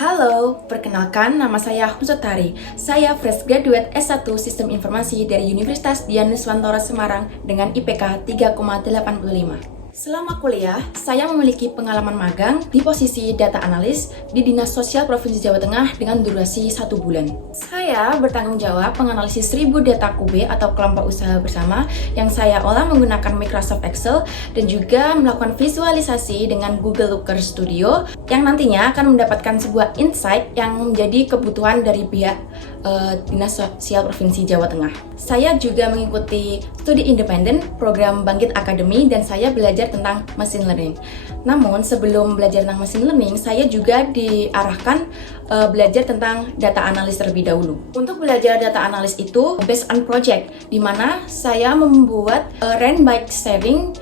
Halo, perkenalkan nama saya Humsutari. Saya fresh graduate S1 Sistem Informasi dari Universitas Dian Nuswantara Semarang dengan IPK 3,85. Selama kuliah, saya memiliki pengalaman magang di posisi data analis di Dinas Sosial Provinsi Jawa Tengah dengan durasi 1 bulan. Saya bertanggung jawab menganalisis 1000 data QB atau kelompok usaha bersama yang saya olah menggunakan Microsoft Excel dan juga melakukan visualisasi dengan Google Looker Studio yang nantinya akan mendapatkan sebuah insight yang menjadi kebutuhan dari pihak Dinas Sosial Provinsi Jawa Tengah. Saya juga mengikuti studi independen program Bangkit Academy dan saya belajar tentang machine learning. Namun sebelum belajar tentang machine learning, saya juga diarahkan belajar tentang data analis terlebih dahulu. Untuk belajar data analis itu based on project, di mana saya membuat random bike sharing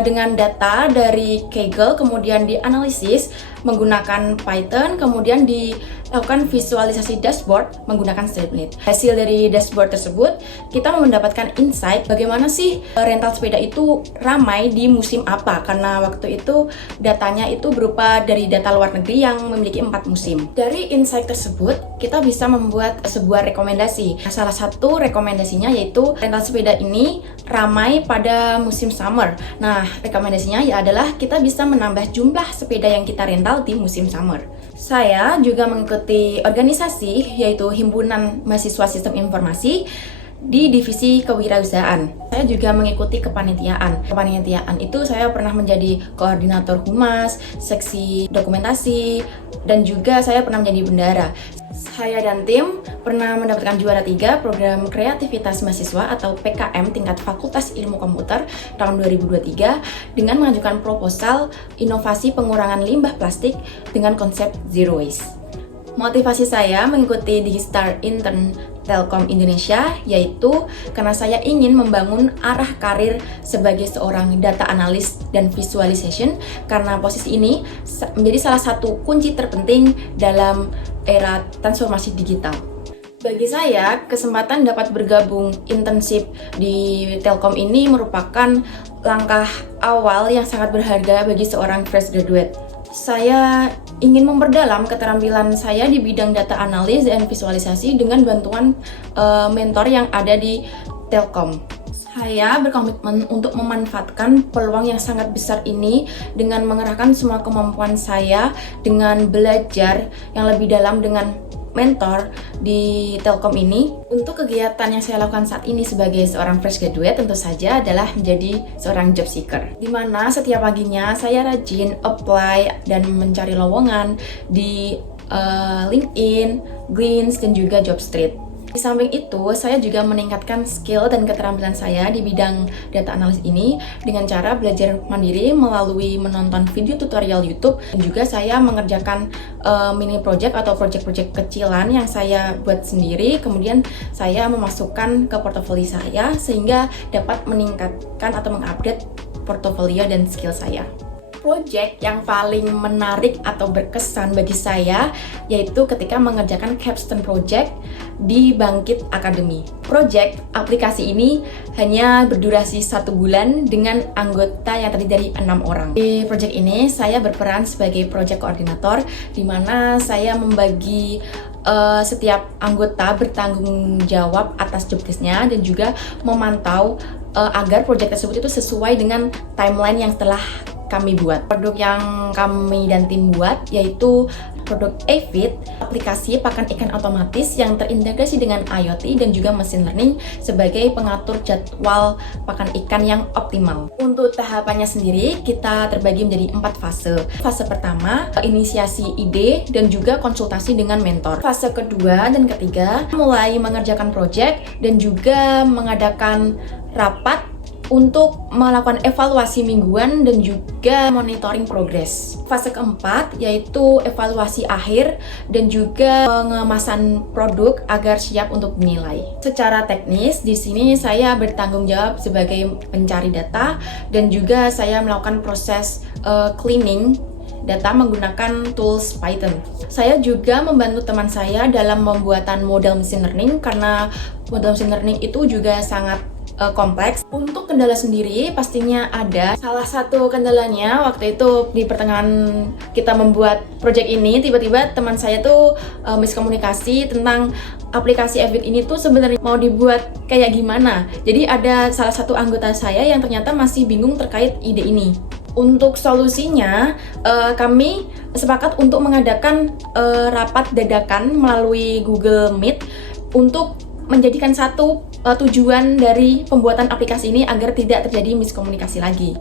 dengan data dari Kaggle, kemudian dianalisis menggunakan Python, kemudian dilakukan visualisasi dashboard menggunakan Streetlit. Hasil dari dashboard tersebut, kita mendapatkan insight bagaimana sih rental sepeda itu ramai di musim apa, karena waktu itu datanya itu berupa dari data luar negeri yang memiliki 4 musim. Dari insight tersebut, kita bisa membuat sebuah rekomendasi. Salah satu rekomendasinya yaitu rental sepeda ini ramai pada musim summer. Nah, rekomendasinya ya adalah kita bisa menambah jumlah sepeda yang kita rental di musim summer. Saya juga mengikuti organisasi yaitu Himpunan Mahasiswa Sistem Informasi di divisi kewirausahaan. Saya juga mengikuti kepanitiaan. Kepanitiaan itu saya pernah menjadi koordinator humas, seksi dokumentasi, dan juga saya pernah menjadi bendara. Saya dan tim pernah mendapatkan juara 3 program kreativitas mahasiswa atau PKM tingkat Fakultas Ilmu Komputer tahun 2023 dengan mengajukan proposal inovasi pengurangan limbah plastik dengan konsep Zero Waste. Motivasi saya mengikuti Digistar Intern Telkom Indonesia yaitu karena saya ingin membangun arah karir sebagai seorang data analis dan visualization, karena posisi ini menjadi salah satu kunci terpenting dalam era transformasi digital. Bagi saya, kesempatan dapat bergabung internship di Telkom ini merupakan langkah awal yang sangat berharga bagi seorang fresh graduate. Saya ingin memperdalam keterampilan saya di bidang data analis dan visualisasi dengan bantuan mentor yang ada di Telkom. Saya berkomitmen untuk memanfaatkan peluang yang sangat besar ini dengan mengerahkan semua kemampuan saya dengan belajar yang lebih dalam dengan mentor di Telkom ini. Untuk kegiatan yang saya lakukan saat ini sebagai seorang fresh graduate tentu saja adalah menjadi seorang job seeker, di mana setiap paginya saya rajin apply dan mencari lowongan di LinkedIn, Glints, dan juga Jobstreet. Di samping itu, saya juga meningkatkan skill dan keterampilan saya di bidang data analis ini dengan cara belajar mandiri melalui menonton video tutorial YouTube, dan juga saya mengerjakan mini project atau project-project kecilan yang saya buat sendiri, kemudian saya memasukkan ke portofolio saya sehingga dapat meningkatkan atau mengupdate portofolio dan skill saya. Project yang paling menarik atau berkesan bagi saya yaitu ketika mengerjakan capstone project di Bangkit Academy. Project aplikasi ini hanya berdurasi 1 bulan dengan anggota yang terdiri dari 6 orang. Di project ini saya berperan sebagai project koordinator, di mana saya membagi setiap anggota bertanggung jawab atas job desk-nya dan juga memantau agar project tersebut itu sesuai dengan timeline yang telah kami buat. Produk yang kami dan tim buat yaitu produk Avit, aplikasi pakan ikan otomatis yang terintegrasi dengan IoT dan juga machine learning sebagai pengatur jadwal pakan ikan yang optimal. Untuk tahapannya sendiri, kita terbagi menjadi 4 fase. Fase pertama, inisiasi ide dan juga konsultasi dengan mentor. Fase kedua dan ketiga, mulai mengerjakan project dan juga mengadakan rapat untuk melakukan evaluasi mingguan dan juga monitoring progres. Fase keempat yaitu evaluasi akhir dan juga pengemasan produk agar siap untuk dinilai. Secara teknis di sini saya bertanggung jawab sebagai pencari data dan juga saya melakukan proses cleaning data menggunakan tools Python. Saya juga membantu teman saya dalam pembuatan model machine learning karena model machine learning itu juga sangat kompleks. Untuk kendala sendiri pastinya ada. Salah satu kendalanya waktu itu di pertengahan kita membuat project ini, tiba-tiba teman saya tuh miskomunikasi tentang aplikasi Evit ini tuh sebenarnya mau dibuat kayak gimana. Jadi ada salah satu anggota saya yang ternyata masih bingung terkait ide ini. Untuk solusinya, kami sepakat untuk mengadakan rapat dadakan melalui Google Meet untuk menjadikan satu tujuan dari pembuatan aplikasi ini agar tidak terjadi miskomunikasi lagi.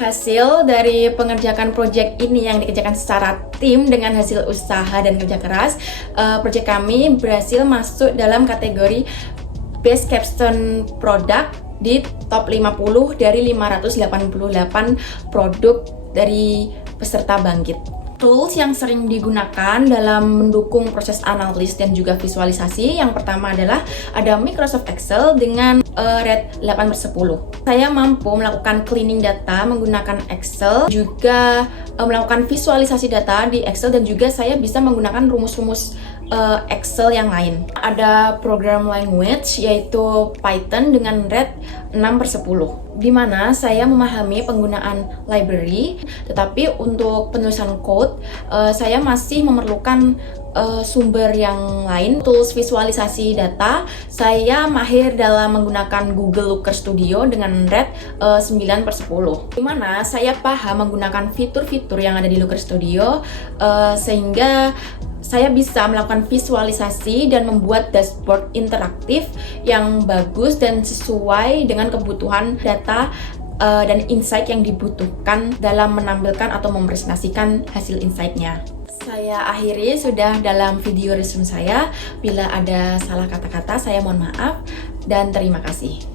Hasil dari pengerjakan proyek ini yang dikerjakan secara tim dengan hasil usaha dan kerja keras, proyek kami berhasil masuk dalam kategori Best Capstone Product di top 50 dari 588 produk dari peserta Bangkit. Tools yang sering digunakan dalam mendukung proses analis dan juga visualisasi, yang pertama adalah ada Microsoft Excel dengan rate 8/10. Saya mampu melakukan cleaning data menggunakan Excel, juga melakukan visualisasi data di Excel, dan juga saya bisa menggunakan rumus-rumus Excel yang lain. Ada program language yaitu Python dengan rate 6/10, di mana saya memahami penggunaan library, tetapi untuk penulisan code saya masih memerlukan sumber yang lain. Tools visualisasi data, saya mahir dalam menggunakan Google Looker Studio dengan rate 9/10, di mana saya paham menggunakan fitur-fitur yang ada di Looker Studio, sehingga saya bisa melakukan visualisasi dan membuat dashboard interaktif yang bagus dan sesuai dengan kebutuhan data dan insight yang dibutuhkan dalam menampilkan atau mempresentasikan hasil insight-nya. Saya akhiri sudah dalam video resume saya. Bila ada salah kata-kata, saya mohon maaf dan terima kasih.